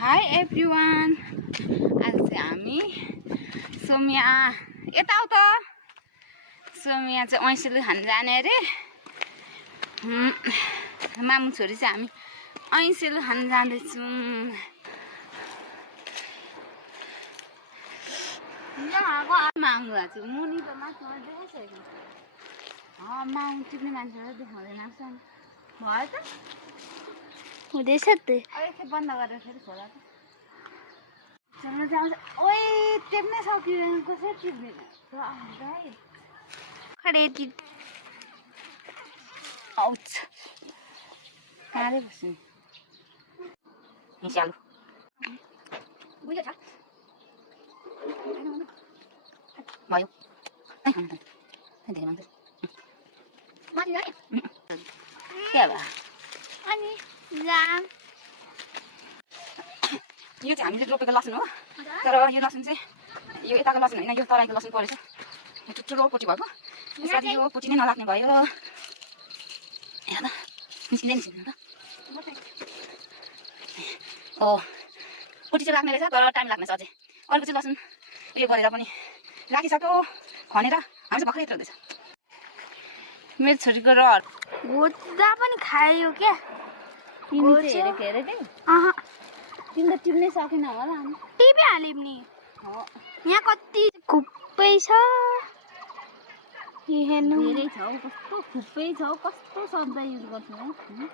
High everyone, आज चाहिँ हामी सोमिया यता आऊ त। सोमिया चाहिँ ऐँसेलु खान जाने अरे। मामु छोरी चाहिँ हामी ऐँसेलु खान जाँदैछौँ। मामु चाहिँ मुनि त माथि देखाइसकेको। मामु टिप्ने मान्छेलाई देखाउँदैन भयो त हुँदैछ त। एकखेप बन्द गरेर फेरि खोला त। ओइ टिप्नै सक्यो कसरी टिप्दैन खडे आउच कहाँले बस्नु चालु भयो के भयो अनि जाम यो चाहिँ हामीले रोपेको लसुन हो। तर यो लसुन चाहिँ यो यताको लसुन होइन, यो तराईको लसुन परेछ। यो ठुल्ठुलो पोटी भएको यसरी यो पोटी नै नलाग्ने भयो। हेर त निस्किँदै निस्किँदैन त। हो पोटी चाहिँ लाग्ने रहेछ तर टाइम लाग्ने छ अझै। अर्को चाहिँ लसुन उयो गरेर पनि लागिसक्यो खनेर हामी चाहिँ भर्खरै यत्रो हुँदैछ। मेरो छोरीको रहर घोच्दा पनि खायो क्या। हेरेको हेरेकै तिमीले टिप्नै सकेन होला। टिपिहाल्यौँ नि। यहाँ कति खुप्पै छ हेर्नु। धेरै छ हौ, कस्तो खुप्पै छ हौ। कस्तो शब्द युज गर्छु है।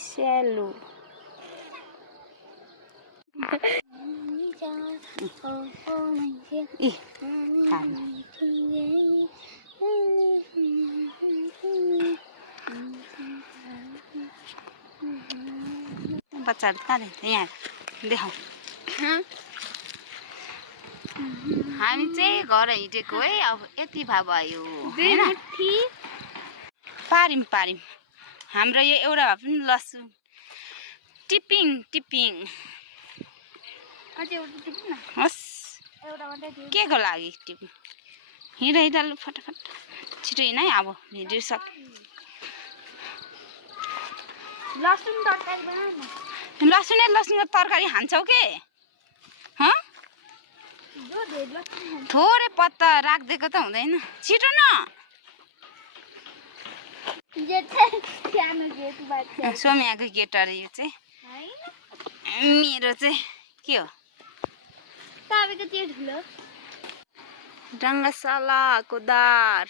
सेलु बच्चाहरू कहाँ यहाँ देखाउँ। हामी चाहिँ घर हिँडेको है। अब यति भए भयो पारिम पारिम। हाम्रो यो एउटा भए पनि लसुन टिपिङ टिपिङ हस् के को लागि टिपिङ। हिँड हिँडालु फटाफट छिटो हिँड है। अब भिडियो सक्यो। लसुन तरकारी बनाउनु। लसुनको तरकारी हान्छौ के थोरै पत्ता राखिदिएको त हुँदैन। छिटो न। सोमियाको गेट अरे यो चाहिँ। मेरो चाहिँ के हो तपाईँको चाहिँ ठुलो डङ्गासालाको दार।